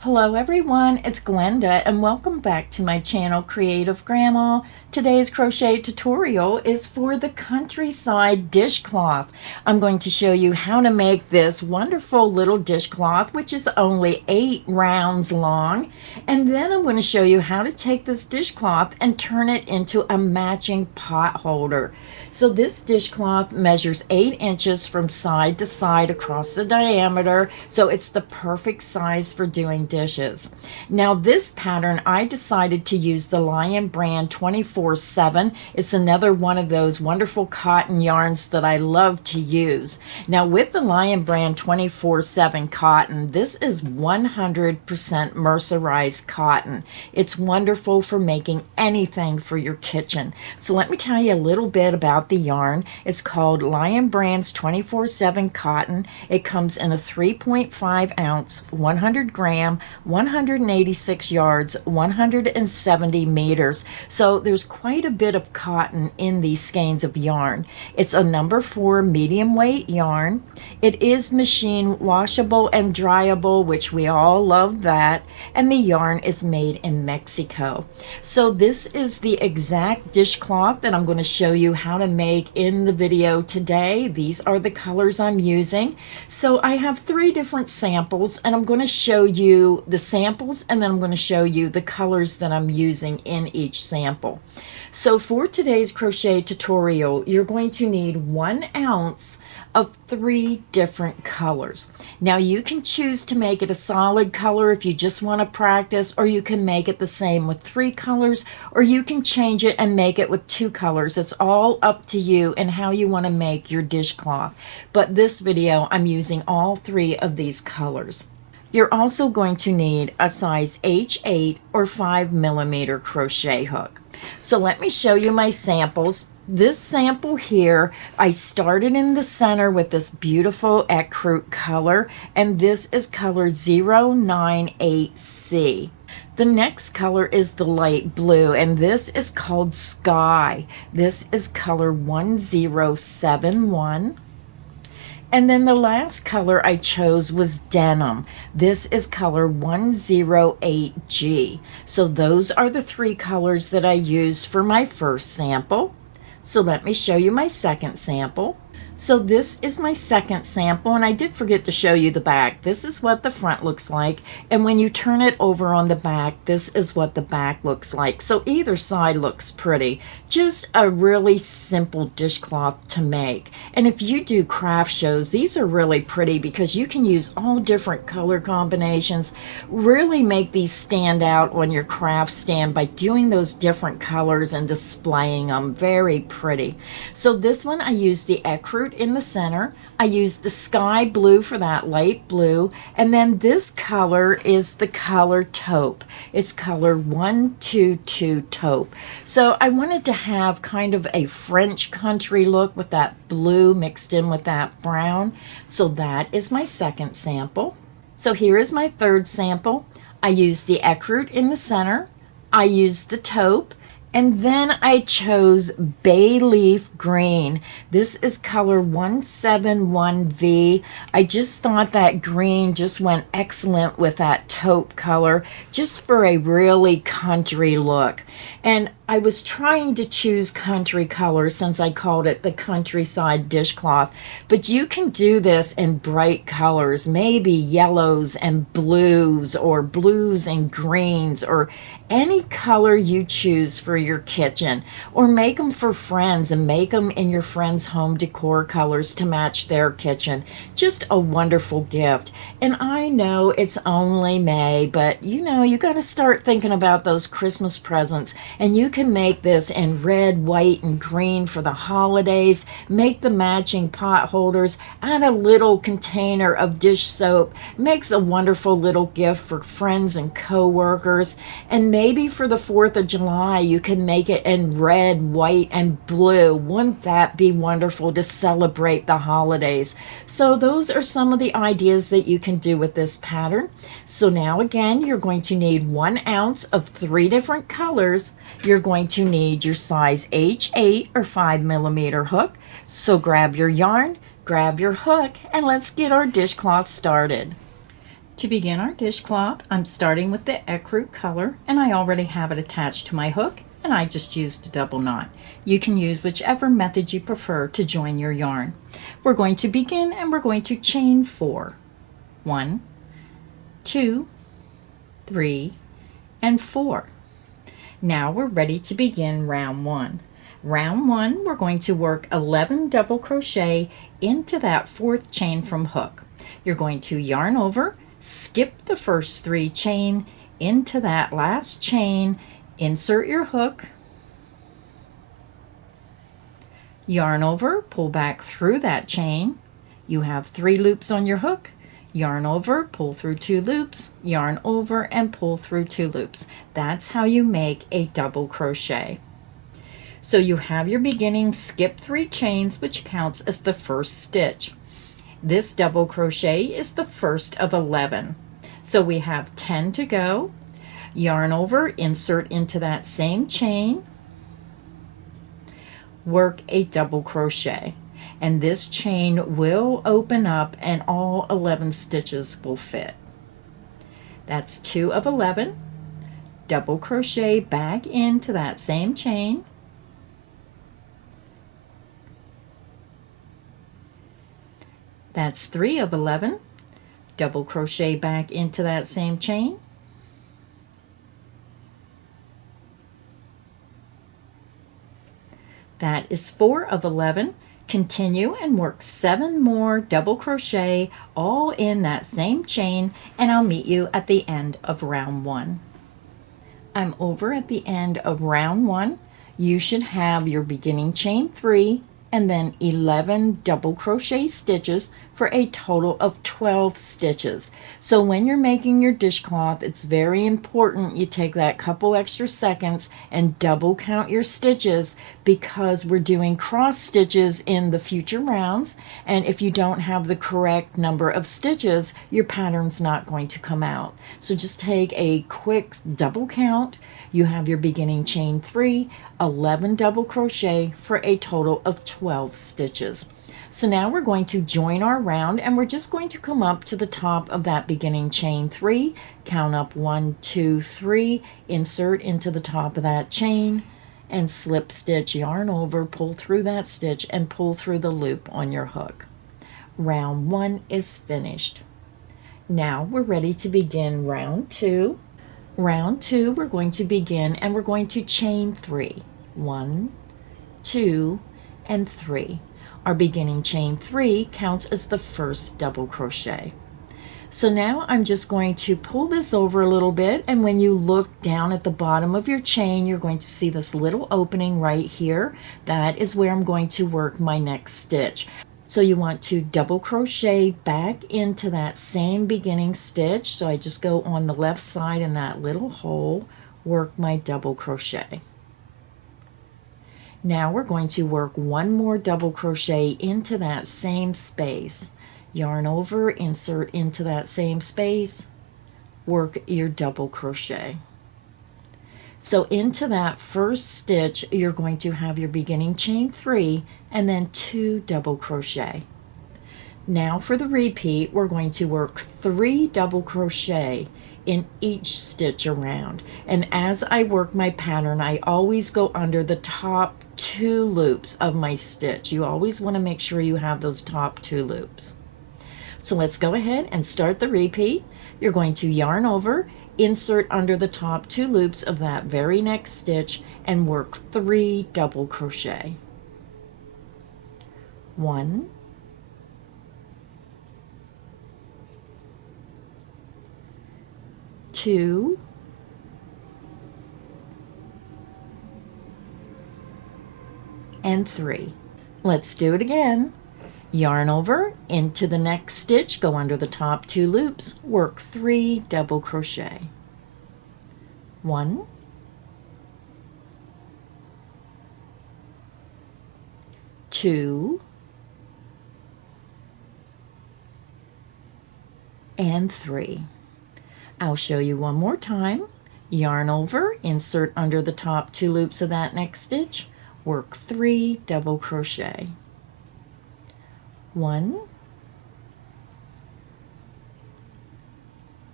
Hello everyone, it's Glenda and welcome back to my channel Creative Grandma. Today's crochet tutorial is for the countryside dishcloth. I'm going to show you how to make this wonderful little dishcloth, which is only 8 rounds long. And then I'm going to show you how to take this dishcloth and turn it into a matching pot holder. So this dishcloth measures 8 inches from side to side across the diameter, so it's the perfect size for doing dishes. Now this pattern, I decided to use the Lion brand 24/7. It's another one of those wonderful cotton yarns that I love to use. Now with the Lion brand 24/7 cotton, this is 100% mercerized cotton. It's wonderful for making anything for your kitchen. So let me tell you a little bit about the yarn. It's called Lion Brand's 24/7 cotton. It comes in a 3.5 ounce, 100 gram, 186 yards, 170 meters. So there's quite a bit of cotton in these skeins of yarn. It's a number 4 medium weight yarn. It is machine washable and dryable, which we all love that. And the yarn is made in Mexico. So this is the exact dishcloth that I'm going to show you how to make in the video today. These are the colors I'm using. So I have 3 different samples, and I'm going to show you the samples, and then I'm going to show you the colors that I'm using in each sample. So for today's crochet tutorial, you're going to need 1 ounce of 3 different colors. Now you can choose to make it a solid color if you just want to practice, or you can make it the same with 3 colors, or you can change it and make it with 2 colors. It's all up to you and how you want to make your dishcloth. But this video, I'm using all 3 of these colors. You're also going to need a size H8 or 5mm crochet hook. So let me show you my samples. This sample here, I started in the center with this beautiful ecru color, and this is color 098C. The next color is the light blue, and this is called Sky. This is color 1071. And then the last color I chose was Denim. This is color 108G. So those are the 3 colors that I used for my first sample. So let me show you my second sample. So this is my second sample, and I did forget to show you the back. This is what the front looks like, and when you turn it over on the back, this is what the back looks like. So either side looks pretty. Just a really simple dishcloth to make. And if you do craft shows, these are really pretty because you can use all different color combinations. Really make these stand out on your craft stand by doing those different colors and displaying them. Very pretty. So this one I used the ecru in the center. I used the sky blue for that light blue, and then this color is the color taupe. It's color 122 taupe. So I wanted to have kind of a French country look with that blue mixed in with that brown. So that is my second sample. So here is my third sample. I used the ecru in the center. I used the taupe. And then I chose bay leaf green. This is color 171V. I just thought that green just went excellent with that taupe color, just for a really country look. And I was trying to choose country colors since I called it the countryside dishcloth. But you can do this in bright colors, maybe yellows and blues, or blues and greens, or any color you choose for your kitchen, or make them for friends and make them in your friends' home decor colors to match their kitchen. Just a wonderful gift. And I know it's only May, but you know, you got to start thinking about those Christmas presents, and you can make this in red, white, and green for the holidays. Make the matching pot holders. Add a little container of dish soap. Makes a wonderful little gift for friends and co-workers. And maybe for the 4th of July, you can make it in red, white, and blue. Wouldn't that be wonderful to celebrate the holidays? So those are some of the ideas that you can do with this pattern. So now again, you're going to need 1 ounce of 3 different colors. You're going to need your size H8 or 5mm hook. So grab your yarn, grab your hook, and let's get our dishcloth started. To begin our dishcloth, I'm starting with the ecru color, and I already have it attached to my hook, and I just used a double knot. You can use whichever method you prefer to join your yarn. We're going to begin and we're going to chain 4. 1, 2, 3, and 4. Now we're ready to begin round 1. Round 1, we're going to work 11 double crochet into that 4th chain from hook. You're going to yarn over, skip the first 3 chain into that last chain, insert your hook, yarn over, pull back through that chain. You have 3 loops on your hook. Yarn over, pull through 2 loops, yarn over, and pull through 2 loops. That's how you make a double crochet. So you have your beginning skip 3 chains, which counts as the first stitch. This double crochet is the first of 11. So we have 10 to go. Yarn over, insert into that same chain, work a double crochet. And this chain will open up and all 11 stitches will fit. That's 2 of 11. Double crochet back into that same chain. That's 3 of 11. Double crochet back into that same chain. That is 4 of 11. Continue and work 7 more double crochet all in that same chain, and I'll meet you at the end of round 1. I'm over at the end of round 1. You should have your beginning chain 3 and then 11 double crochet stitches for a total of 12 stitches. So when you're making your dishcloth, it's very important you take that couple extra seconds and double count your stitches, because we're doing cross stitches in the future rounds, and if you don't have the correct number of stitches, your pattern's not going to come out. So just take a quick double count. You have your beginning chain 3, 11 double crochet for a total of 12 stitches. So now we're going to join our round, and we're just going to come up to the top of that beginning chain 3, count up 1, 2, 3, insert into the top of that chain, and slip stitch, yarn over, pull through that stitch, and pull through the loop on your hook. Round 1 is finished. Now we're ready to begin round 2. Round 2, we're going to begin and we're going to chain 3. 1, 2, and 3. Our beginning chain 3 counts as the first double crochet. So now I'm just going to pull this over a little bit, and when you look down at the bottom of your chain, you're going to see this little opening right here. That is where I'm going to work my next stitch. So you want to double crochet back into that same beginning stitch. So I just go on the left side in that little hole, work my double crochet. Now we're going to work 1 more double crochet into that same space. Yarn over, insert into that same space, work your double crochet. So into that first stitch, you're going to have your beginning chain 3 and then 2 double crochet. Now for the repeat, we're going to work 3 double crochet in each stitch around. And as I work my pattern, I always go under the top 2 loops of my stitch. You always want to make sure you have those top 2 loops. So let's go ahead and start the repeat. You're going to yarn over, insert under the top 2 loops of that very next stitch, and work 3 double crochet. 1, 2, and 3. Let's do it again. Yarn over, into the next stitch, go under the top 2 loops, work 3 double crochet. 1, 2, and 3. I'll show you one more time. Yarn over, insert under the top 2 loops of that next stitch, work 3 double crochet. 1,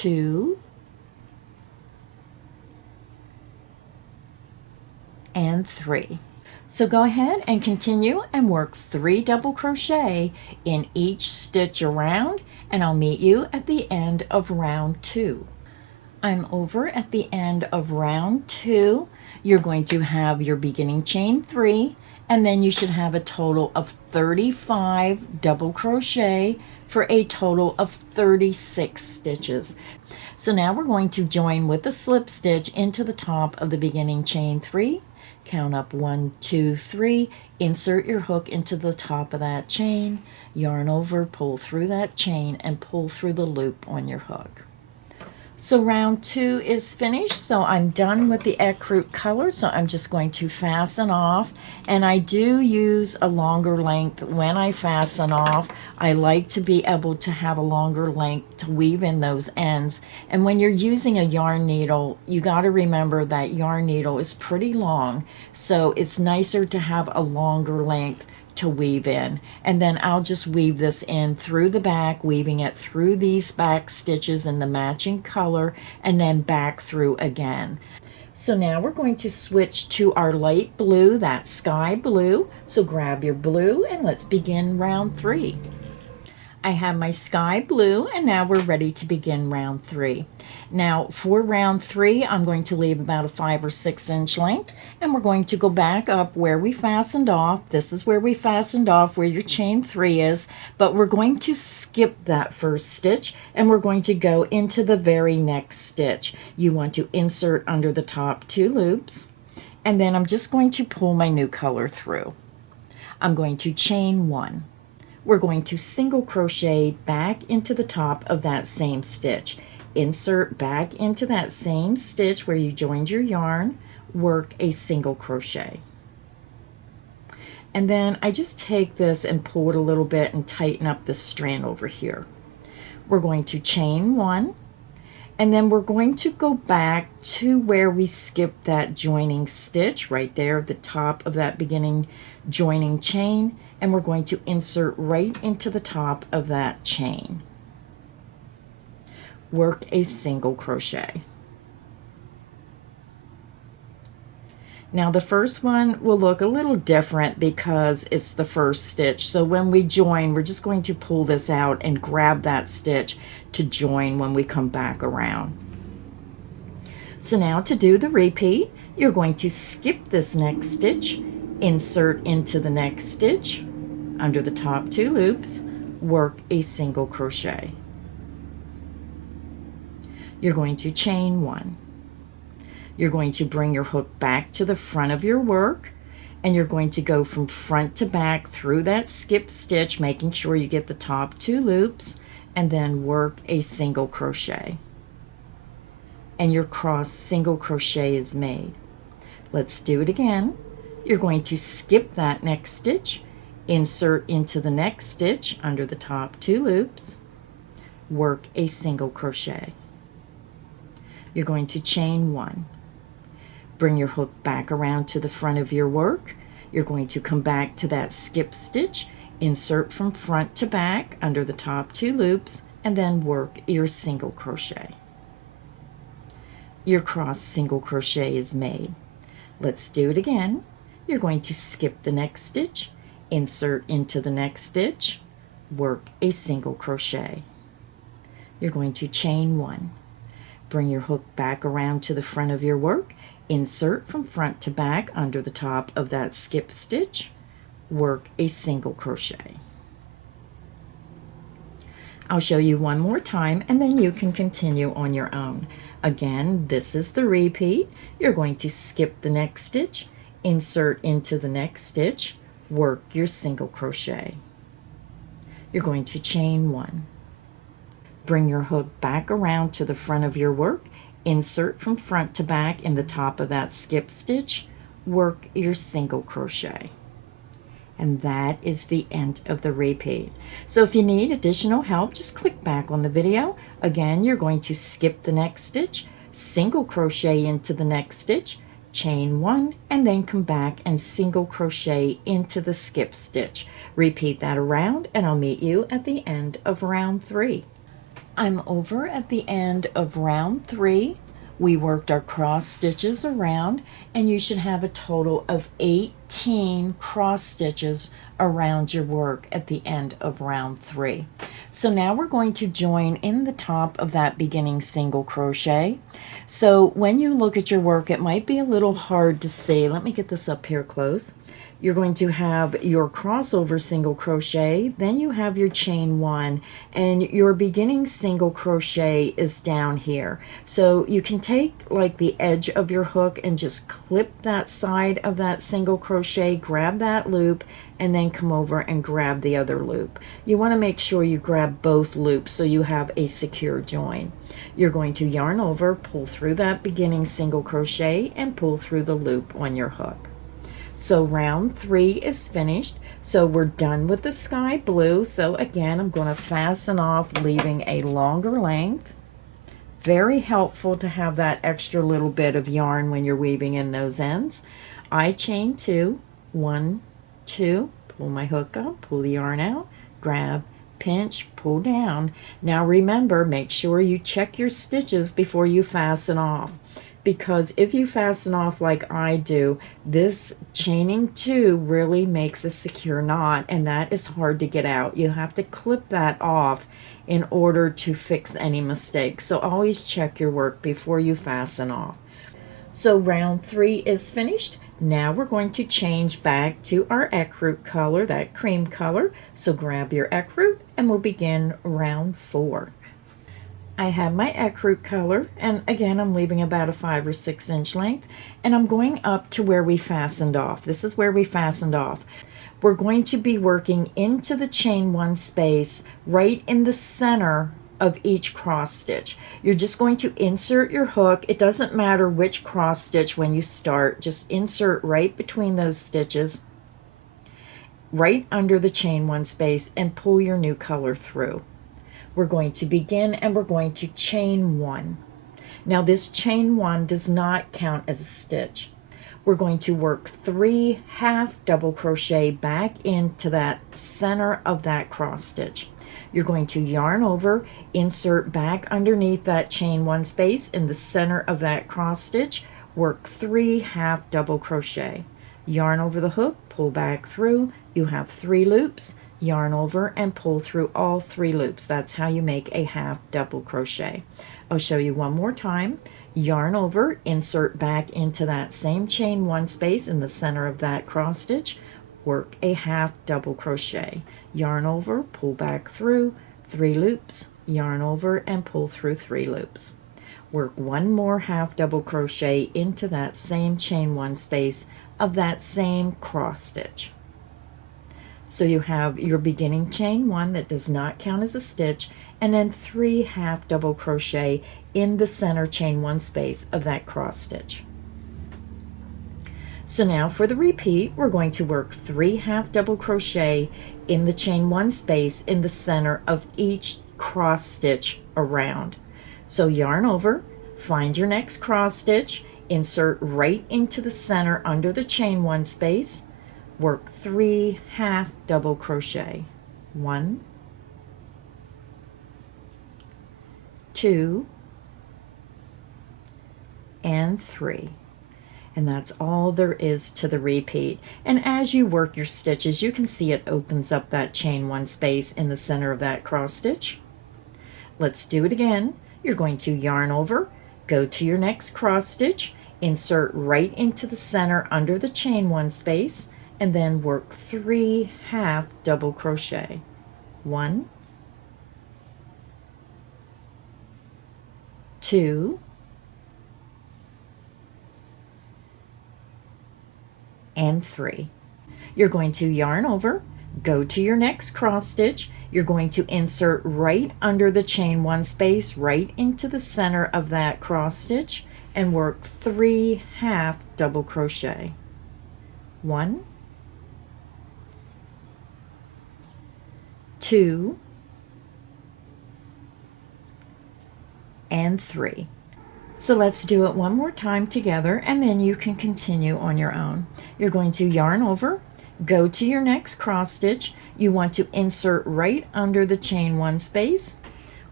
2 and 3. So go ahead and continue and work 3 double crochet in each stitch around, and I'll meet you at the end of round 2. I'm over at the end of round 2. You're going to have your beginning chain 3, and then you should have a total of 35 double crochet for a total of 36 stitches. So now we're going to join with a slip stitch into the top of the beginning chain 3. Count up 1, 2, 3, insert your hook into the top of that chain, yarn over, pull through that chain, and pull through the loop on your hook. So round 2 is finished, so I'm done with the ecru color, so I'm just going to fasten off, and I do use a longer length when I fasten off. I like to be able to have a longer length to weave in those ends, and when you're using a yarn needle, you got to remember that yarn needle is pretty long, so it's nicer to have a longer length to weave in. And then I'll just weave this in through the back, weaving it through these back stitches in the matching color, and then back through again. So now we're going to switch to our light blue, that sky blue. So grab your blue and let's begin round 3. I have my sky blue, and now we're ready to begin round 3. Now for round 3, I'm going to leave about a 5 or 6 inch length, and we're going to go back up where we fastened off. This is where we fastened off, where your chain 3 is, but we're going to skip that first stitch, and we're going to go into the very next stitch. You want to insert under the top 2 loops, and then I'm just going to pull my new color through. I'm going to chain 1. We're going to single crochet back into the top of that same stitch. Insert back into that same stitch where you joined your yarn, work a single crochet. And then I just take this and pull it a little bit and tighten up this strand over here. We're going to chain 1, and then we're going to go back to where we skipped that joining stitch right there at the top of that beginning joining chain, and we're going to insert right into the top of that chain. Work a single crochet. Now the first one will look a little different because it's the first stitch. So when we join, we're just going to pull this out and grab that stitch to join when we come back around. So now to do the repeat, you're going to skip this next stitch, insert into the next stitch, under the top 2 loops, work a single crochet. You're going to chain 1. You're going to bring your hook back to the front of your work, and you're going to go from front to back through that skip stitch, making sure you get the top 2 loops, and then work a single crochet. And your cross single crochet is made. Let's do it again. You're going to skip that next stitch, insert into the next stitch under the top 2 loops, work a single crochet. You're going to chain 1. Bring your hook back around to the front of your work. You're going to come back to that skip stitch, insert from front to back under the top 2 loops, and then work your single crochet. Your cross single crochet is made. Let's do it again. You're going to skip the next stitch, insert into the next stitch, work a single crochet. You're going to chain 1. Bring your hook back around to the front of your work, insert from front to back under the top of that skip stitch, work a single crochet. I'll show you one more time and then you can continue on your own. Again, this is the repeat. You're going to skip the next stitch, insert into the next stitch, work your single crochet. You're going to chain 1. Bring your hook back around to the front of your work, insert from front to back in the top of that skip stitch, work your single crochet. And that is the end of the repeat. So if you need additional help, just click back on the video. Again, you're going to skip the next stitch, single crochet into the next stitch, chain 1, and then come back and single crochet into the skip stitch. Repeat that around and I'll meet you at the end of round 3. I'm over at the end of round 3. We worked our cross stitches around, and you should have a total of 18 cross stitches around your work at the end of round 3. So now we're going to join in the top of that beginning single crochet. So when you look at your work, it might be a little hard to see. Let me get this up here close. You're going to have your crossover single crochet, then you have your chain 1, and your beginning single crochet is down here. So you can take like the edge of your hook and just clip that side of that single crochet, grab that loop, and then come over and grab the other loop. You want to make sure you grab both loops so you have a secure join. You're going to yarn over, pull through that beginning single crochet, and pull through the loop on your hook. So round 3 is finished. So we're done with the sky blue. So again, I'm going to fasten off, leaving a longer length. Very helpful to have that extra little bit of yarn when you're weaving in those ends. I chain 2, 1, 2, pull my hook up, pull the yarn out, grab, pinch, pull down. Now remember, make sure you check your stitches before you fasten off, because if you fasten off like I do, this chaining 2 really makes a secure knot, and that is hard to get out. You have to clip that off in order to fix any mistakes. So always check your work before you fasten off. So round 3 is finished. Now we're going to change back to our ecruit color, that cream color. So grab your ecruit and we'll begin round 4. I have my ecruit color, and again I'm leaving about a 5 or 6 inch length, and I'm going up to where we fastened off. This is where we fastened off. We're going to be working into the chain 1 space right in the center of each cross stitch. You're just going to insert your hook. It doesn't matter which cross stitch when you start, just insert right between those stitches, right under the chain 1 space, and pull your new color through. We're going to begin and we're going to chain 1. Now this chain 1 does not count as a stitch. We're going to work 3 half double crochet back into that center of that cross stitch. You're going to yarn over, insert back underneath that chain 1 space in the center of that cross stitch, work 3 half double crochet. Yarn over the hook, pull back through, you have 3 loops, yarn over and pull through all 3 loops. That's how you make a half double crochet. I'll show you one more time. Yarn over, insert back into that same chain 1 space in the center of that cross stitch, work a half double crochet. Yarn over, pull back through, 3 loops, yarn over and pull through 3 loops. Work 1 more half double crochet into that same chain 1 space of that same cross stitch. So you have your beginning chain 1 that does not count as a stitch, and then 3 half double crochet in the center chain 1 space of that cross stitch. So now for the repeat, we're going to work 3 half double crochet in the chain 1 space in the center of each cross stitch around. So yarn over, find your next cross stitch, insert right into the center under the chain 1 space, work 3 half double crochet. 1, 2, and 3. And that's all there is to the repeat. And as you work your stitches, you can see it opens up that chain 1 space in the center of that cross stitch. Let's do it again. You're going to yarn over, go to your next cross stitch, insert right into the center under the chain 1 space, and then work 3 half double crochet. 1, 2, and 3. You're going to yarn over, go to your next cross stitch, you're going to insert right under the chain 1 space right into the center of that cross stitch and work 3 half double crochet. 1, 2, and 3. So let's do it one more time together, and then you can continue on your own. You're going to yarn over, go to your next cross stitch. You want to insert right under the chain 1 space,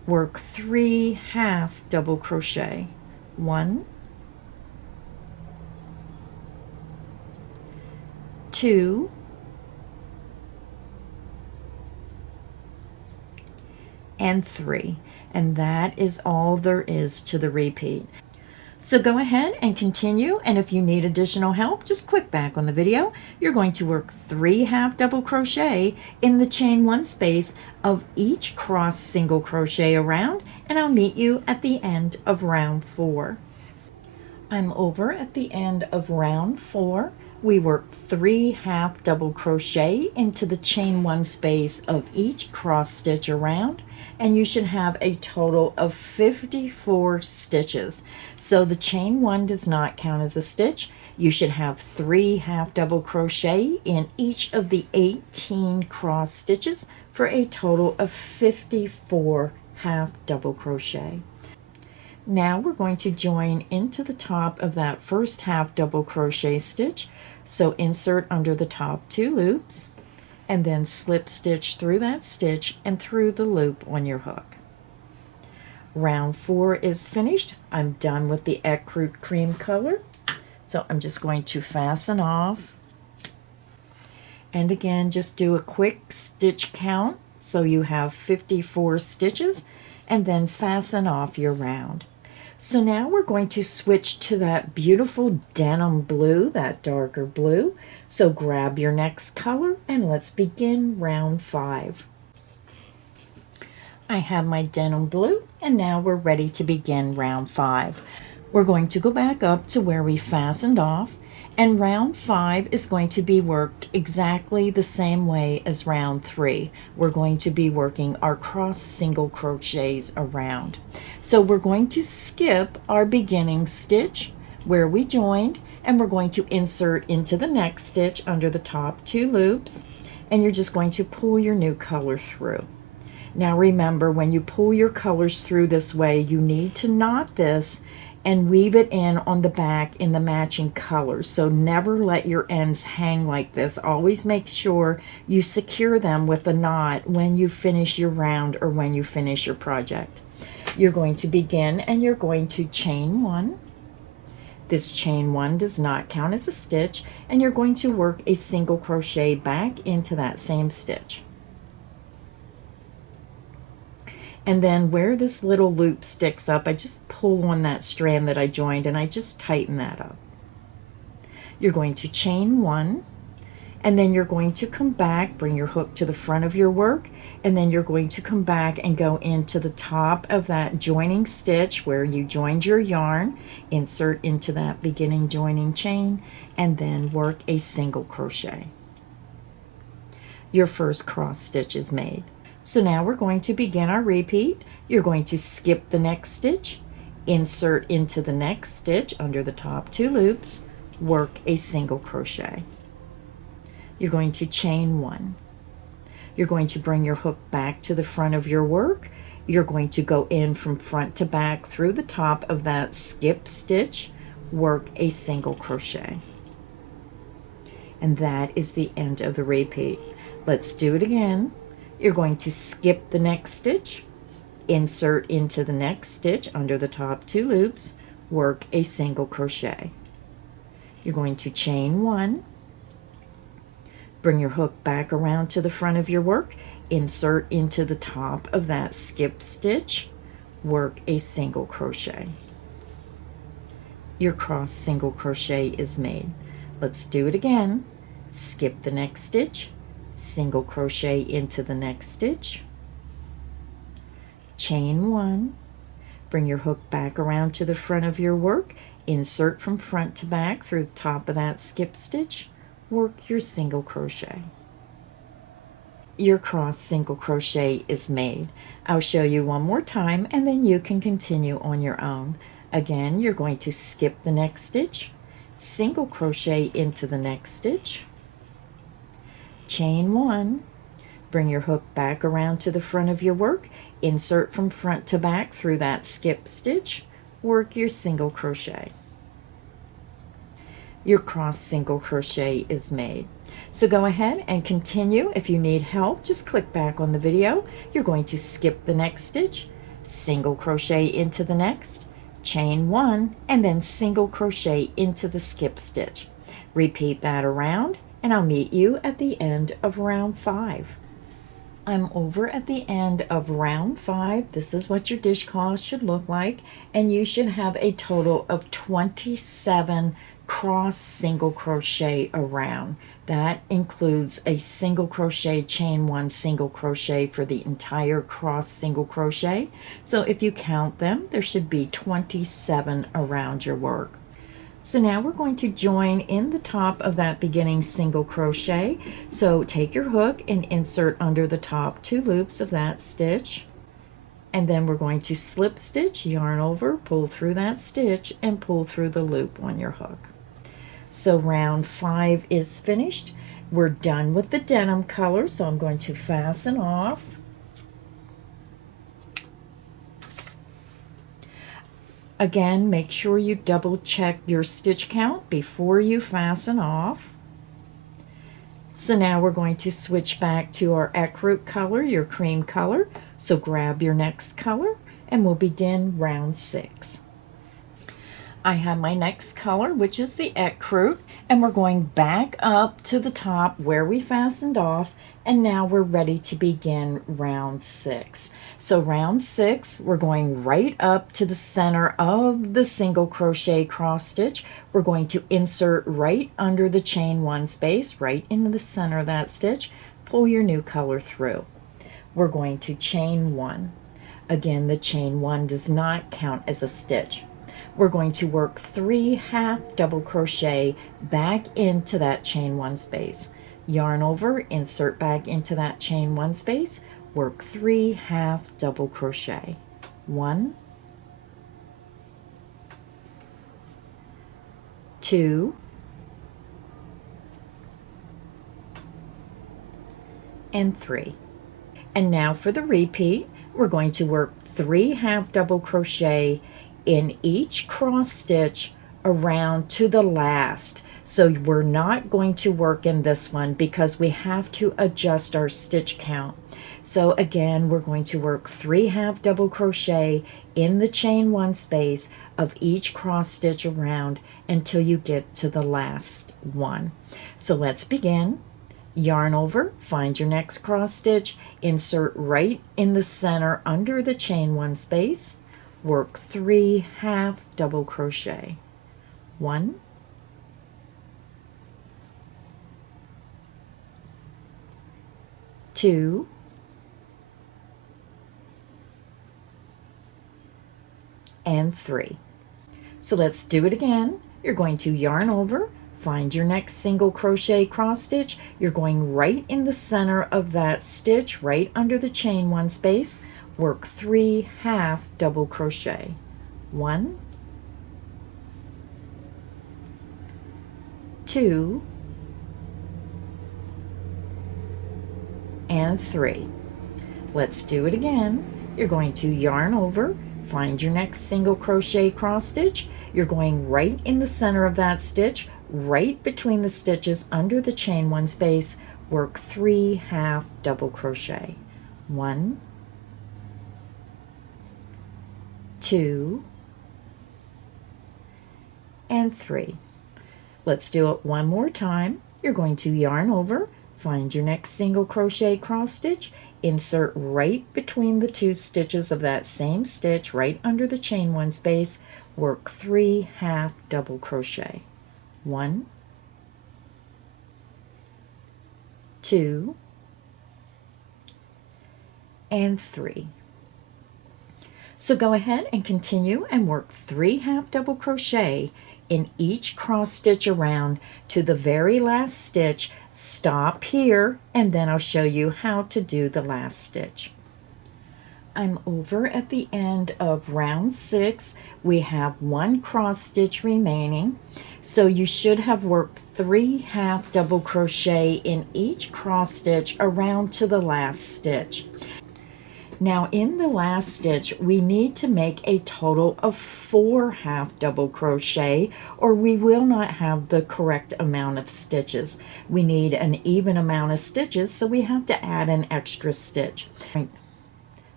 work 3 half double crochet. 1, 2, and 3. And that is all there is to the repeat. So go ahead and continue, and if you need additional help, just click back on the video. You're going to work 3 half double crochet in the chain 1 space of each cross single crochet around, and I'll meet you at the end of round 4. I'm over at the end of round 4. We work 3 half double crochet into the chain 1 space of each cross stitch around, and you should have a total of 54 stitches. So the chain 1 does not count as a stitch. You should have 3 half double crochet in each of the 18 cross stitches for a total of 54 half double crochet. Now we're going to join into the top of that first half double crochet stitch. So insert under the top 2 loops and then slip stitch through that stitch and through the loop on your hook. Round 4 is finished. I'm done with the ecru cream color. So I'm just going to fasten off. And again, just do a quick stitch count so you have 54 stitches, and then fasten off your round. So now we're going to switch to that beautiful denim blue, that darker blue. So grab your next color and let's begin round 5. I have my denim blue, and now we're ready to begin round 5. We're going to go back up to where we fastened off, and round 5 is going to be worked exactly the same way as round 3. We're going to be working our cross single crochets around. So we're going to skip our beginning stitch where we joined, and we're going to insert into the next stitch under the top 2 loops, and you're just going to pull your new color through. Now remember, when you pull your colors through this way, you need to knot this and weave it in on the back in the matching colors. So never let your ends hang like this. Always make sure you secure them with a knot when you finish your round or when you finish your project. You're going to begin and you're going to chain 1. This chain 1 does not count as a stitch, and you're going to work a single crochet back into that same stitch. And then where this little loop sticks up, I just pull on that strand that I joined and I just tighten that up. You're going to chain 1, and then you're going to come back, bring your hook to the front of your work, and then you're going to come back and go into the top of that joining stitch where you joined your yarn, insert into that beginning joining chain, and then work a single crochet. Your first cross stitch is made. So now we're going to begin our repeat. You're going to skip the next stitch, insert into the next stitch under the top 2 loops, work a single crochet. You're going to chain 1. You're going to bring your hook back to the front of your work. You're going to go in from front to back through the top of that skip stitch, work a single crochet. And that is the end of the repeat. Let's do it again. You're going to skip the next stitch, insert into the next stitch under the top 2 loops, work a single crochet. You're going to chain 1, bring your hook back around to the front of your work, insert into the top of that skip stitch, work a single crochet. Your cross single crochet is made. Let's do it again. Skip the next stitch, single crochet into the next stitch, chain 1, bring your hook back around to the front of your work, insert from front to back through the top of that skip stitch, work your single crochet. Your cross single crochet is made. I'll show you one more time and then you can continue on your own. Again, you're going to skip the next stitch, single crochet into the next stitch, chain 1, bring your hook back around to the front of your work, insert from front to back through that skip stitch, work your single crochet. Your cross single crochet is made. So go ahead and continue. If you need help, just click back on the video. You're going to skip the next stitch, single crochet into the next, chain 1, and then single crochet into the skip stitch. Repeat that around, and I'll meet you at the end of round 5. I'm over at the end of round 5. This is what your dishcloth should look like, and you should have a total of 27 cross single crochet around. That includes a single crochet, chain 1, single crochet for the entire cross single crochet. So if you count them, there should be 27 around your work. So now we're going to join in the top of that beginning single crochet. So take your hook and insert under the top 2 loops of that stitch. And then we're going to slip stitch, yarn over, pull through that stitch, and pull through the loop on your hook. So round 5 is finished. We're done with the denim color, so I'm going to fasten off. Again, make sure you double check your stitch count before you fasten off. So now we're going to switch back to our ecru color, your cream color. So grab your next color and we'll begin round 6. I have my next color, which is the ecru, and we're going back up to the top where we fastened off, and now we're ready to begin round 6. So round 6, we're going right up to the center of the single crochet cross stitch. We're going to insert right under the chain 1 space, right into the center of that stitch. Pull your new color through. We're going to chain 1. Again, the chain 1 does not count as a stitch. We're going to work 3 half double crochet back into that chain 1 space. Yarn over, insert back into that chain 1 space, work 3 half double crochet. 1, 2, and 3. And now for the repeat, we're going to work 3 half double crochet in each cross stitch around to the last. So we're not going to work in this one because we have to adjust our stitch count. So again, we're going to work 3 half double crochet in the chain 1 space of each cross stitch around until you get to the last one. So let's begin. Yarn over, find your next cross stitch, insert right in the center under the chain 1 space, work 3 half double crochet. 1, 2, and 3. So let's do it again. You're going to yarn over, find your next single crochet cross stitch. You're going right in the center of that stitch, right under the chain 1 space, work 3 half double crochet. 1, 2, and 3. Let's do it again. You're going to yarn over, find your next single crochet cross stitch. You're going right in the center of that stitch, right between the stitches under the chain 1 space, work 3 half double crochet. 1, 2, and 3. Let's do it one more time. You're going to yarn over, find your next single crochet cross stitch, insert right between the 2 stitches of that same stitch right under the chain 1 space, work 3 half double crochet. 1, 2, and 3. So go ahead and continue and work 3 half double crochet in each cross stitch around to the very last stitch. Stop here and then I'll show you how to do the last stitch. I'm over at the end of round 6. We have 1 cross stitch remaining. So you should have worked 3 half double crochet in each cross stitch around to the last stitch. Now in the last stitch, we need to make a total of 4 half double crochet or we will not have the correct amount of stitches. We need an even amount of stitches, so we have to add an extra stitch.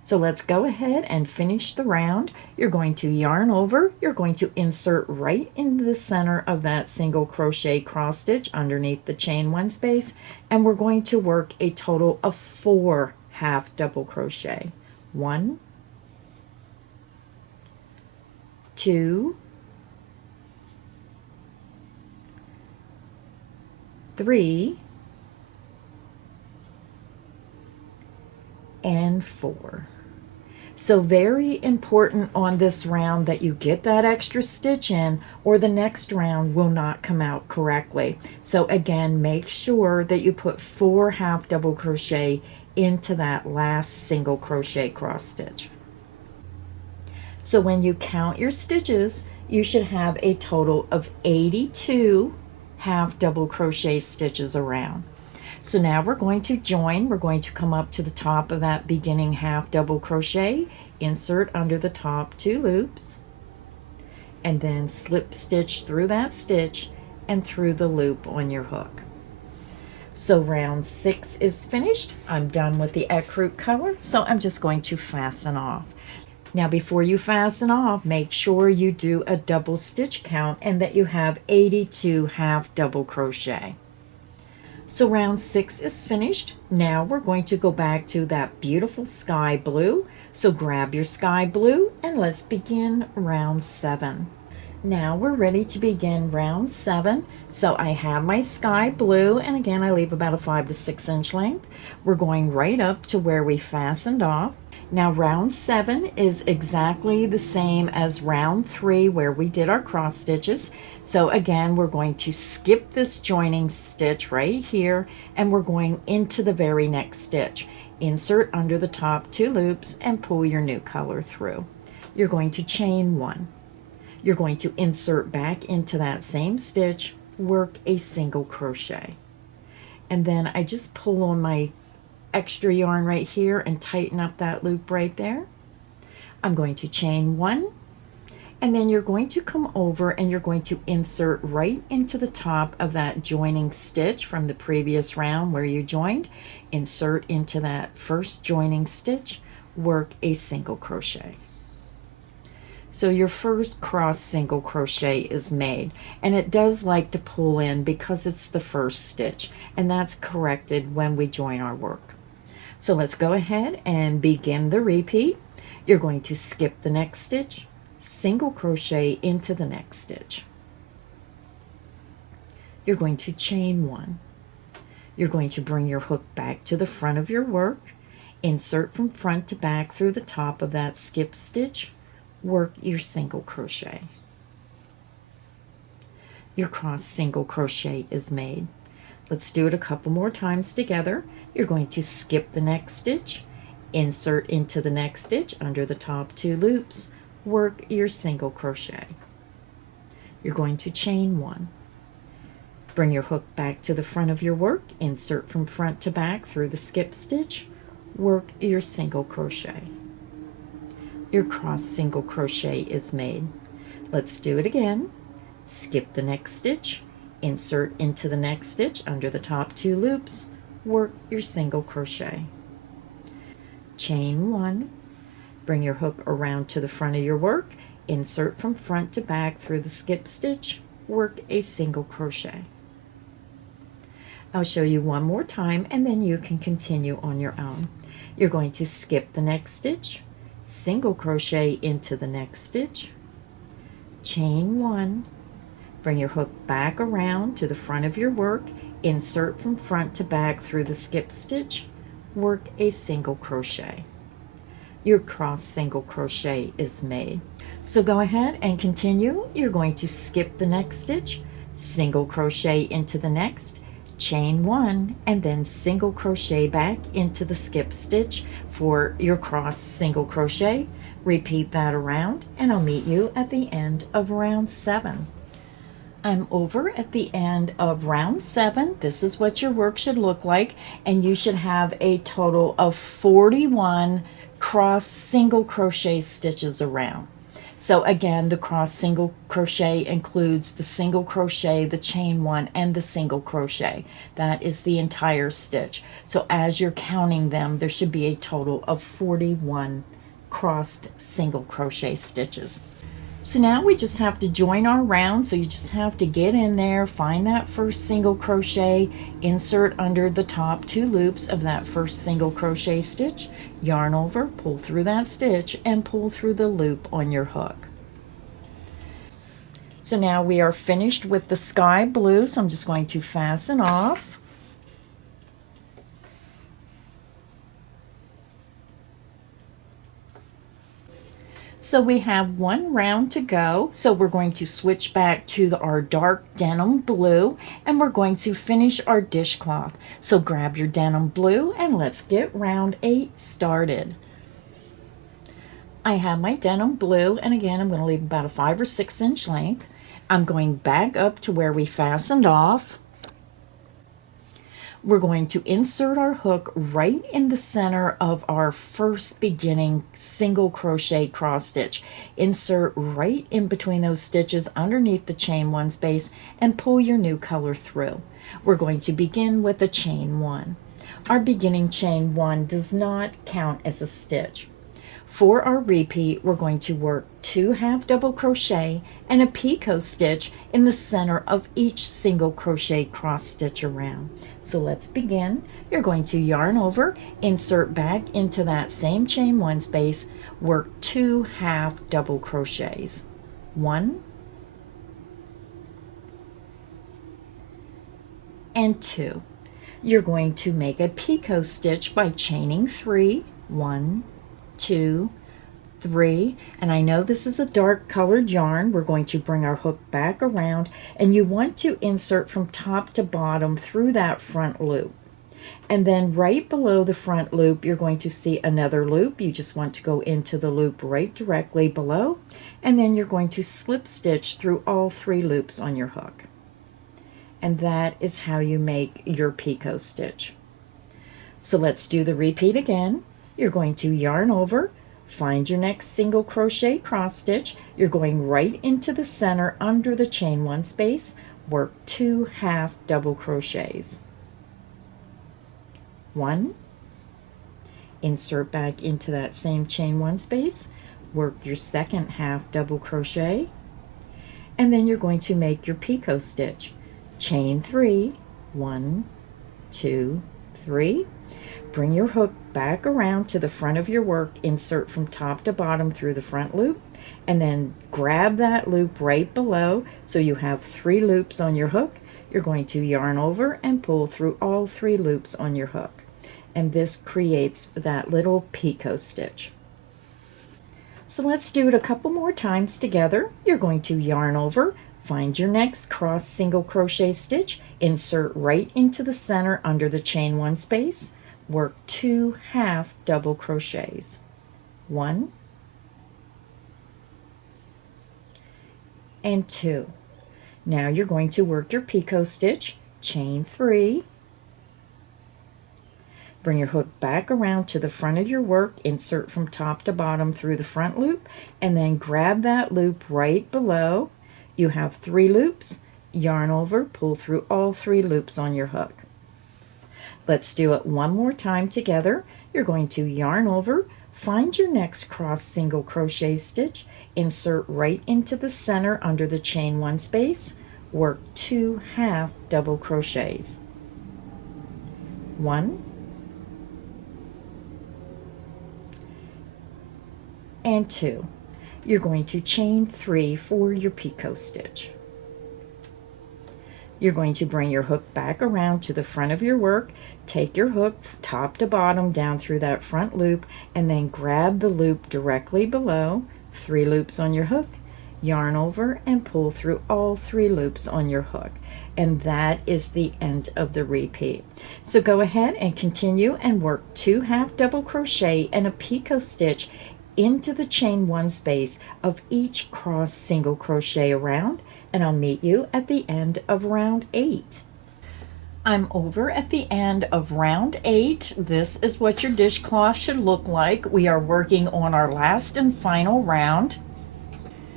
So let's go ahead and finish the round. You're going to yarn over, you're going to insert right into the center of that single crochet cross stitch underneath the chain 1 space, and we're going to work a total of 4 half double crochet. 1, 2, 3, and 4. So very important on this round that you get that extra stitch in, or the next round will not come out correctly. So again, make sure that you put 4 half double crochet into that last single crochet cross stitch. So when you count your stitches, you should have a total of 82 half double crochet stitches around. So now we're going to join. We're going to come up to the top of that beginning half double crochet, insert under the top 2 loops, and then slip stitch through that stitch and through the loop on your hook. So round 6 is finished. I'm done with the ecru color, so I'm just going to fasten off. Now before you fasten off, make sure you do a double stitch count and that you have 82 half double crochet. So round 6 is finished. Now we're going to go back to that beautiful sky blue. So grab your sky blue and let's begin round 7. Now we're ready to begin round 7. So I have my sky blue, and again I leave about a 5 to 6 inch length. We're going right up to where we fastened off. Now round 7 is exactly the same as round 3 where we did our cross stitches. So again, we're going to skip this joining stitch right here, and we're going into the very next stitch. Insert under the top 2 loops and pull your new color through. You're going to chain 1. You're going to insert back into that same stitch, work a single crochet. And then I just pull on my extra yarn right here and tighten up that loop right there. I'm going to chain 1, and then you're going to come over and you're going to insert right into the top of that joining stitch from the previous round where you joined. Insert into that first joining stitch, work a single crochet. So your first cross single crochet is made, and it does like to pull in because it's the first stitch, and that's corrected when we join our work. So let's go ahead and begin the repeat. You're going to skip the next stitch, single crochet into the next stitch. You're going to chain 1. You're going to bring your hook back to the front of your work, insert from front to back through the top of that skip stitch, work your single crochet. Your cross single crochet is made. Let's do it a couple more times together. You're going to skip the next stitch, insert into the next stitch under the top 2 loops, work your single crochet. You're going to chain 1. Bring your hook back to the front of your work, insert from front to back through the skip stitch, work your single crochet. Your cross single crochet is made. Let's do it again. Skip the next stitch, insert into the next stitch under the top 2 loops, work your single crochet. Chain 1, bring your hook around to the front of your work, insert from front to back through the skip stitch, work a single crochet. I'll show you one more time and then you can continue on your own. You're going to skip the next stitch, single crochet into the next stitch, chain 1, bring your hook back around to the front of your work, insert from front to back through the skip stitch, work a single crochet. Your cross single crochet is made. So go ahead and continue. You're going to skip the next stitch, single crochet into the next, chain 1, and then single crochet back into the skip stitch for your cross single crochet. Repeat that around, and I'll meet you at the end of round 7. I'm over at the end of round 7. This is what your work should look like, and you should have a total of 41 cross single crochet stitches around. So again, the cross single crochet includes the single crochet, the chain one, and the single crochet. That is the entire stitch. So as you're counting them, there should be a total of 41 crossed single crochet stitches. So now we just have to join our round. So you just have to get in there, find that first single crochet, insert under the top 2 loops of that first single crochet stitch, yarn over, pull through that stitch, and pull through the loop on your hook. So now we are finished with the sky blue, so I'm just going to fasten off. So we have one round to go. So we're going to switch back to our dark denim blue, and we're going to finish our dishcloth. So grab your denim blue and let's get round 8 started. I have my denim blue, and again I'm going to leave about a 5 or 6 inch length. I'm going back up to where we fastened off. We're going to insert our hook right in the center of our first beginning single crochet cross stitch. Insert right in between those stitches underneath the chain 1 space and pull your new color through. We're going to begin with a chain 1. Our beginning chain 1 does not count as a stitch. For our repeat, we're going to work 2 half double crochet and a picot stitch in the center of each single crochet cross stitch around. So let's begin. You're going to yarn over, insert back into that same chain 1 space, work 2 half double crochets. 1 and 2. You're going to make a picot stitch by chaining 3. 1, 2, 3, and I know this is a dark colored yarn. We're going to bring our hook back around, and you want to insert from top to bottom through that front loop. And then right below the front loop, you're going to see another loop. You just want to go into the loop right directly below, and then you're going to slip stitch through all 3 loops on your hook. And that is how you make your picot stitch. So let's do the repeat again. You're going to yarn over, find your next single crochet cross stitch. You're going right into the center under the chain 1 space, work 2 half double crochets. 1, insert back into that same chain 1 space, work your second half double crochet, and then you're going to make your picot stitch. Chain 3, 1, 2, 3. Bring your hook back around to the front of your work, insert from top to bottom through the front loop, and then grab that loop right below so you have 3 loops on your hook. You're going to yarn over and pull through all 3 loops on your hook. And this creates that little picot stitch. So let's do it a couple more times together. You're going to yarn over, find your next cross single crochet stitch, insert right into the center under the chain 1 space, work 2 half double crochets. 1 and 2. Now you're going to work your picot stitch, chain 3, bring your hook back around to the front of your work, insert from top to bottom through the front loop, and then grab that loop right below. You have 3 loops, yarn over, pull through all 3 loops on your hook. Let's do it one more time together. You're going to yarn over, find your next cross single crochet stitch, insert right into the center under the chain 1 space, work 2 half double crochets. 1 and 2. You're going to chain 3 for your picot stitch. You're going to bring your hook back around to the front of your work, take your hook top to bottom down through that front loop, and then grab the loop directly below, 3 loops on your hook, yarn over and pull through all 3 loops on your hook. And that is the end of the repeat. So go ahead and continue and work 2 half double crochet and a picot stitch into the chain 1 space of each cross single crochet around, and I'll meet you at the end of round 8. I'm over at the end of round 8. This is what your dishcloth should look like. We are working on our last and final round.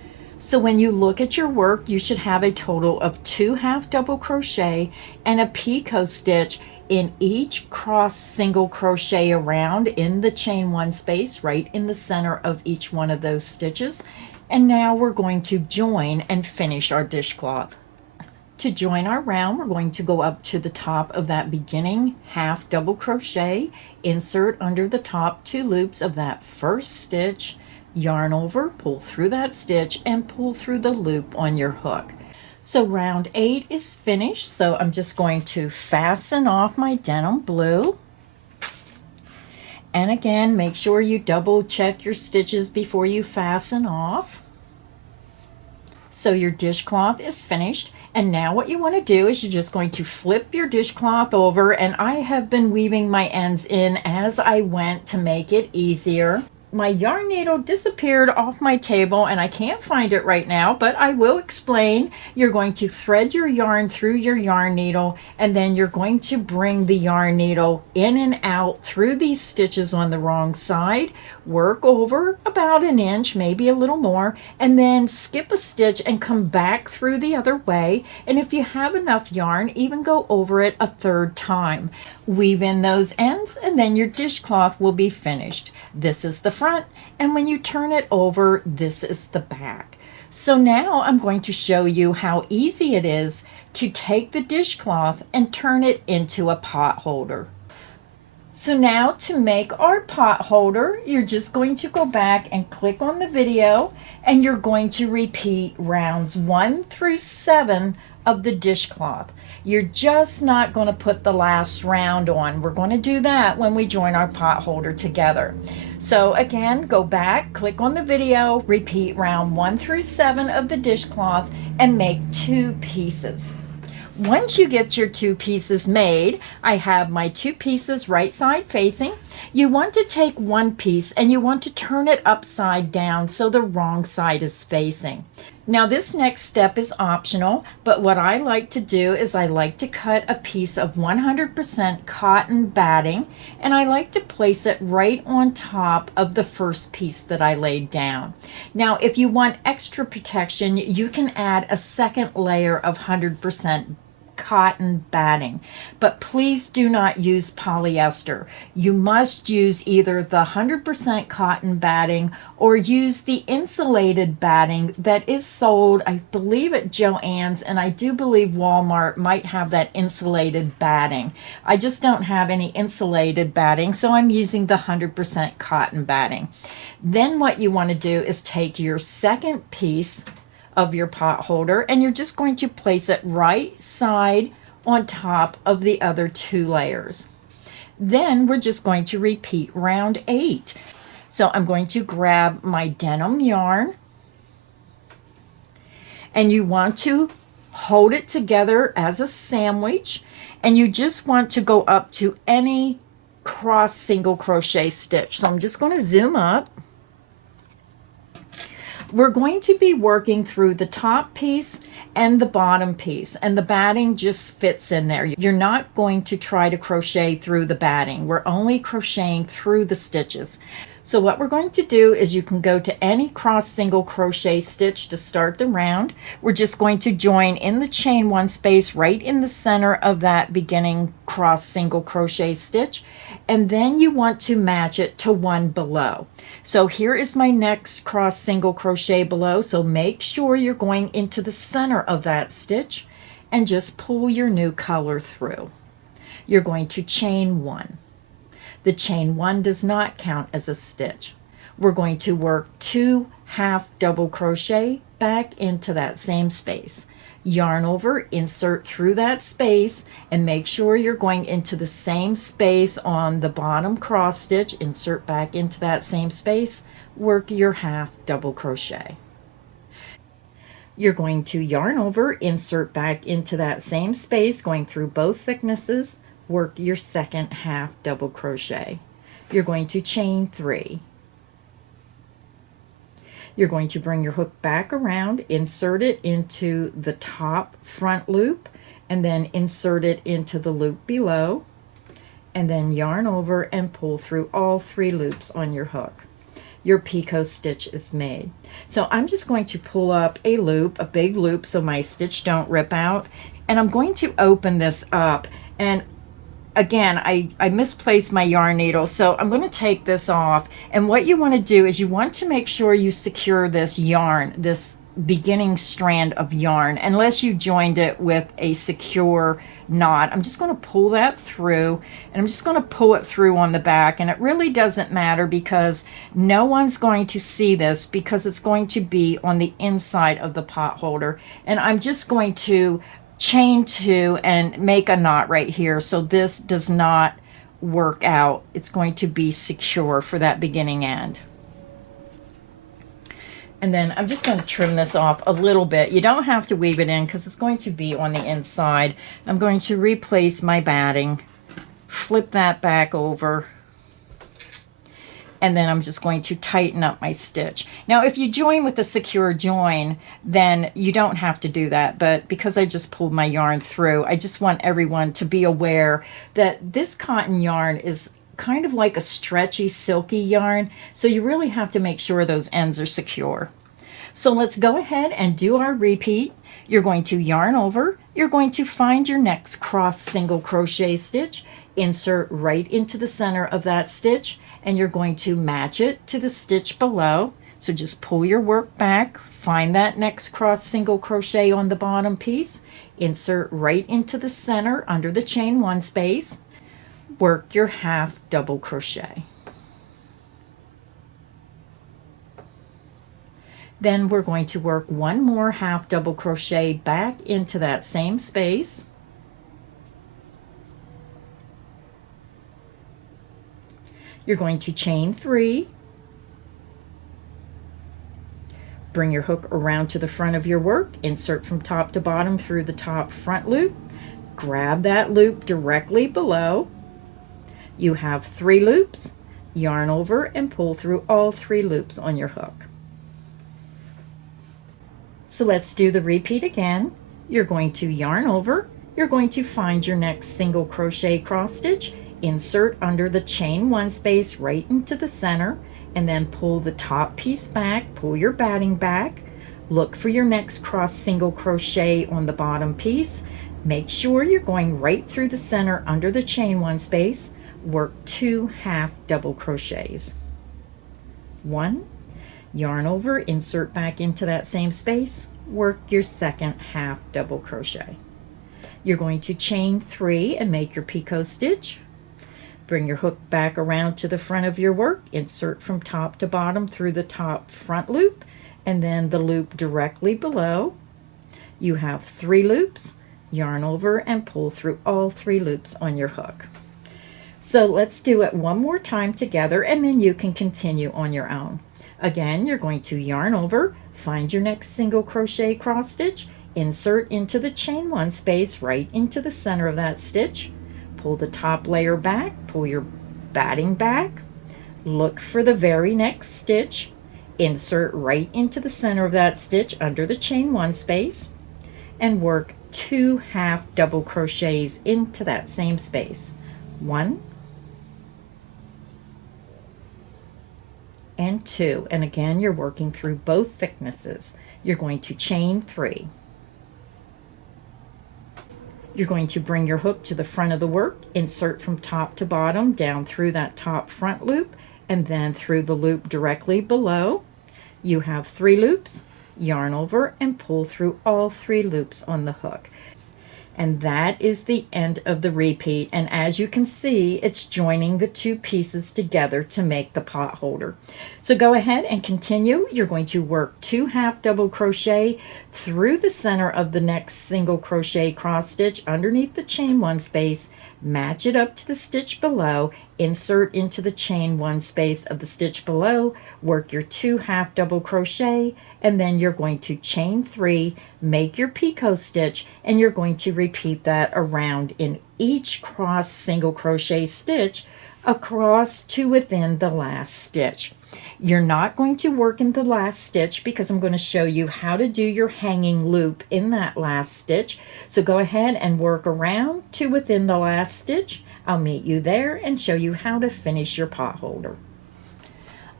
So when you look at your work, you should have a total of 2 half double crochet and a picot stitch in each cross single crochet around in the chain 1 space right in the center of each one of those stitches. And now we're going to join and finish our dishcloth. To join our round, we're going to go up to the top of that beginning half double crochet, insert under the top 2 loops of that first stitch, yarn over, pull through that stitch, and pull through the loop on your hook. So round 8 is finished, so I'm just going to fasten off my denim blue. And again, make sure you double check your stitches before you fasten off. So your dishcloth is finished, and now what you want to do is you're just going to flip your dishcloth over, and I have been weaving my ends in as I went to make it easier. My yarn needle disappeared off my table and I can't find it right now, but I will explain. You're going to thread your yarn through your yarn needle, and then you're going to bring the yarn needle in and out through these stitches on the wrong side, work over about an inch, maybe a little more, and then skip a stitch and come back through the other way. And if you have enough yarn, even go over it a 3rd time. Weave in those ends, and then your dishcloth will be finished. This is the front, and when you turn it over, this is the back. So now I'm going to show you how easy it is to take the dishcloth and turn it into a pot holder. So now to make our pot holder, you're just going to go back and click on the video, and you're going to repeat rounds 1 through 7 of the dishcloth. You're just not going to put the last round on. We're going to do that when we join our pot holder together. So again, go back, click on the video, repeat round 1 through 7 of the dishcloth, and make 2 pieces. Once you get your 2 pieces made, I have my 2 pieces right side facing. You want to take one piece and you want to turn it upside down so the wrong side is facing. Now this next step is optional, but what I like to do is I like to cut a piece of 100% cotton batting, and I like to place it right on top of the first piece that I laid down. Now if you want extra protection, you can add a second layer of 100% cotton batting, but please do not use polyester. You must use either the 100% cotton batting or use the insulated batting that is sold, I believe, at Joann's, and I do believe Walmart might have that insulated batting. I just don't have any insulated batting, so I'm using the 100% cotton batting. Then what you want to do is take your second piece of your pot holder, and you're just going to place it right side on top of the other 2 layers. Then we're just going to repeat round 8. So I'm going to grab my denim yarn, and you want to hold it together as a sandwich, and you just want to go up to any cross single crochet stitch. So I'm just going to zoom up. We're going to be working through the top piece and the bottom piece, and the batting just fits in there. You're not going to try to crochet through the batting. We're only crocheting through the stitches. So what we're going to do is you can go to any cross single crochet stitch to start the round. We're just going to join in the chain 1 space right in the center of that beginning cross single crochet stitch, and then you want to match it to one below. So here is my next cross single crochet below, so make sure you're going into the center of that stitch and just pull your new color through. You're going to chain 1. The chain 1 does not count as a stitch. We're going to work 2 half double crochet back into that same space. Yarn over, insert through that space, and make sure you're going into the same space on the bottom cross stitch. Insert back into that same space, work your half double crochet. You're going to yarn over, insert back into that same space, going through both thicknesses, work your second half double crochet. You're going to chain 3. You're going to bring your hook back around, insert it into the top front loop, and then insert it into the loop below, and then yarn over and pull through all 3 loops on your hook. your picot stitch is made. So I'm just going to pull up a loop, a big loop, so my stitch don't rip out, and I'm going to open this up. And again, I misplaced my yarn needle, so I'm going to take this off. And what you want to do is you want to make sure you secure this yarn, this beginning strand of yarn, unless you joined it with a secure knot. I'm just going to pull that through, and I'm just going to pull it through on the back. And it really doesn't matter because no one's going to see this because it's going to be on the inside of the pot holder. And I'm just going to chain 2 and make a knot right here so this does not work out. It's going to be secure for that beginning end. And then I'm just going to trim this off a little bit. You don't have to weave it in because it's going to be on the inside. I'm going to replace my batting, flip that back over, and then I'm just going to tighten up my stitch. Now, if you join with a secure join, then you don't have to do that, but because I just pulled my yarn through, I just want everyone to be aware that this cotton yarn is kind of like a stretchy, silky yarn, so you really have to make sure those ends are secure. So let's go ahead and do our repeat. You're going to yarn over, you're going to find your next cross single crochet stitch, insert right into the center of that stitch, and you're going to match it to the stitch below. So just pull your work back, find that next cross single crochet on the bottom piece, insert right into the center under the chain 1 space, work your half double crochet. Then we're going to work 1 more half double crochet back into that same space. You're going to chain 3, bring your hook around to the front of your work, insert from top to bottom through the top front loop, grab that loop directly below. You have 3 loops, yarn over and pull through all 3 loops on your hook. So let's do the repeat again. You're going to yarn over, you're going to find your next single crochet cross stitch, insert under the chain 1 space right into the center, and then pull the top piece back, pull your batting back, look for your next cross single crochet on the bottom piece, make sure you're going right through the center under the chain 1 space, work 2 half double crochets. 1, yarn over, insert back into that same space, work your second half double crochet. You're going to chain 3 and make your picot stitch. Bring your hook back around to the front of your work, insert from top to bottom through the top front loop, and then the loop directly below. You have 3 loops, yarn over and pull through all 3 loops on your hook. So let's do it one more time together, and then you can continue on your own. Again, you're going to yarn over, find your next single crochet cross stitch, insert into the chain 1 space right into the center of that stitch, pull the top layer back, pull your batting back, look for the very next stitch, insert right into the center of that stitch under the chain 1 space, and work 2 half double crochets into that same space. 1 and 2, and again you're working through both thicknesses. You're going to chain 3. You're going to bring your hook to the front of the work, insert from top to bottom down through that top front loop, and then through the loop directly below. You have 3 loops, yarn over and pull through all 3 loops on the hook. And that is the end of the repeat, and as you can see, it's joining the 2 pieces together to make the pot holder. So go ahead and continue. You're going to work 2 half double crochet through the center of the next single crochet cross stitch underneath the chain 1 space, match it up to the stitch below, insert into the chain 1 space of the stitch below, work your 2 half double crochet, and then you're going to chain 3, make your picot stitch, and you're going to repeat that around in each cross single crochet stitch across to within the last stitch. You're not going to work in the last stitch because I'm going to show you how to do your hanging loop in that last stitch. So go ahead and work around to within the last stitch. I'll meet you there and show you how to finish your pot holder.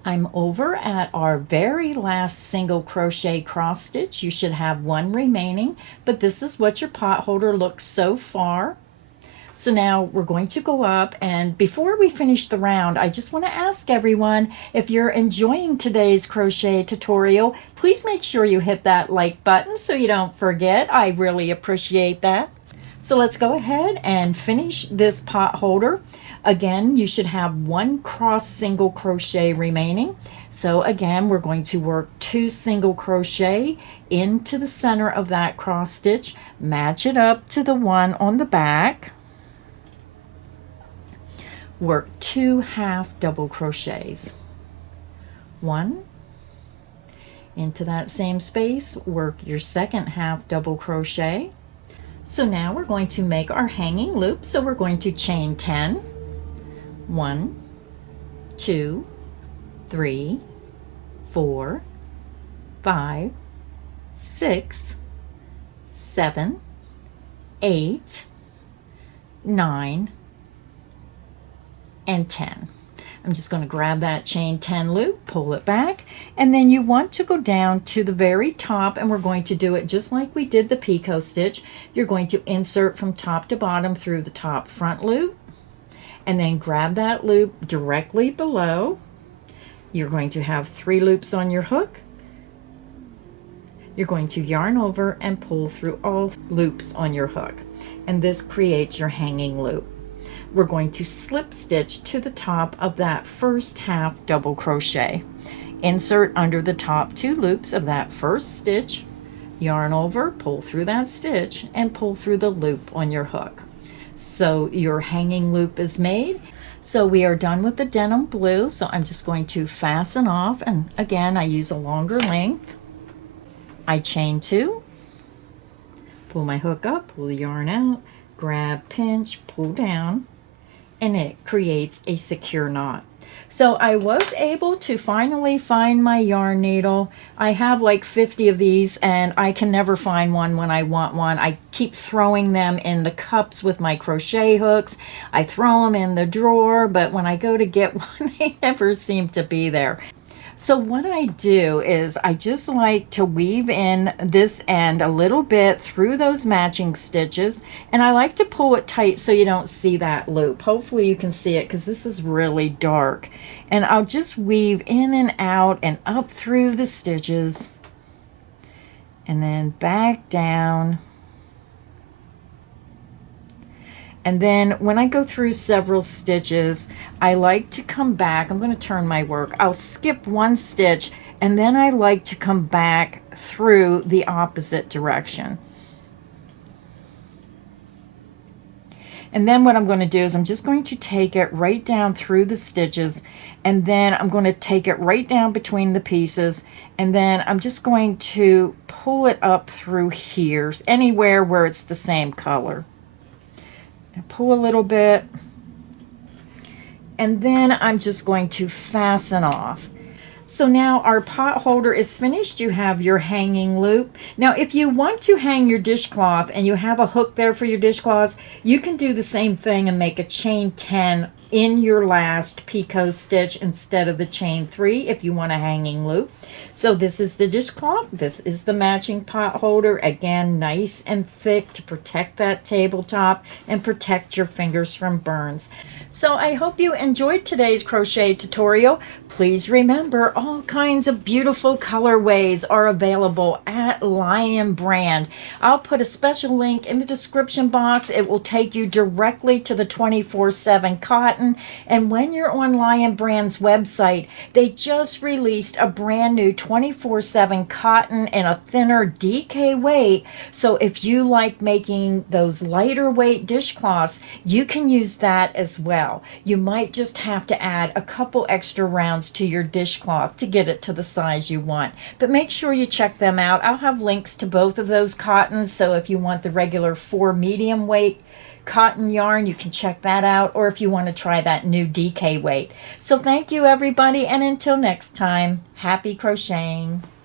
I'm over at our very last single crochet cross stitch. You should have one remaining, but this is what your pot holder looks so far. So now we're going to go up, and before we finish the round, I just want to ask everyone, if you're enjoying today's crochet tutorial, please make sure you hit that like button so you don't forget. I really appreciate that. So let's go ahead and finish this pot holder. Again, you should have one cross single crochet remaining. So again, we're going to work 2 single crochet into the center of that cross stitch, match it up to the one on the back. Work 2 half double crochets. 1 into that same space, work your second half double crochet. So now we're going to make our hanging loop. So we're going to chain 10. 1, 2, 3, 4, 5, 6, 7, 8, 9, and 10. I'm just going to grab that chain 10 loop, pull it back, and then you want to go down to the very top, and we're going to do it just like we did the Picot stitch. You're going to insert from top to bottom through the top front loop, and then grab that loop directly below. You're going to have 3 loops on your hook. You're going to yarn over and pull through all loops on your hook, and this creates your hanging loop. We're going to slip stitch to the top of that first half double crochet. Insert under the top 2 loops of that first stitch, yarn over, pull through that stitch, and pull through the loop on your hook. So your hanging loop is made. So we are done with the denim blue, so I'm just going to fasten off, and again I use a longer length. I chain 2, pull my hook up, pull the yarn out, grab, pinch, pull down, and it creates a secure knot. So I was able to finally find my yarn needle. I have like 50 of these and I can never find one when I want one. I keep throwing them in the cups with my crochet hooks. I throw them in the drawer, but when I go to get one, they never seem to be there. So what I do is I just like to weave in this end a little bit through those matching stitches, and I like to pull it tight so you don't see that loop. Hopefully you can see it because this is really dark. And I'll just weave in and out and up through the stitches and then back down. And then when I go through several stitches, I like to come back. I'm going to turn my work. I'll skip one stitch, and then I like to come back through the opposite direction. And then what I'm going to do is I'm just going to take it right down through the stitches, and then I'm going to take it right down between the pieces, and then I'm just going to pull it up through here, anywhere where it's the same color. Pull a little bit, and then I'm just going to fasten off. So now our pot holder is finished. You have your hanging loop. Now if you want to hang your dishcloth and you have a hook there for your dishcloths, you can do the same thing and make a chain 10 in your last Picot stitch instead of the chain 3 if you want a hanging loop. So this is the dishcloth. This is the matching pot holder. Again, nice and thick to protect that tabletop and protect your fingers from burns. So I hope you enjoyed today's crochet tutorial. Please remember, all kinds of beautiful colorways are available at Lion Brand. I'll put a special link in the description box. It will take you directly to the 24/7 cotton. And when you're on Lion Brand's website, they just released a brand new 24/7 cotton in a thinner DK weight. So if you like making those lighter weight dishcloths, you can use that as well. You might just have to add a couple extra rounds to your dishcloth to get it to the size you want. But make sure you check them out. I'll have links to both of those cottons, so if you want the regular 4 medium weight cotton yarn, you can check that out, or if you want to try that new DK weight. So thank you everybody, and until next time, happy crocheting.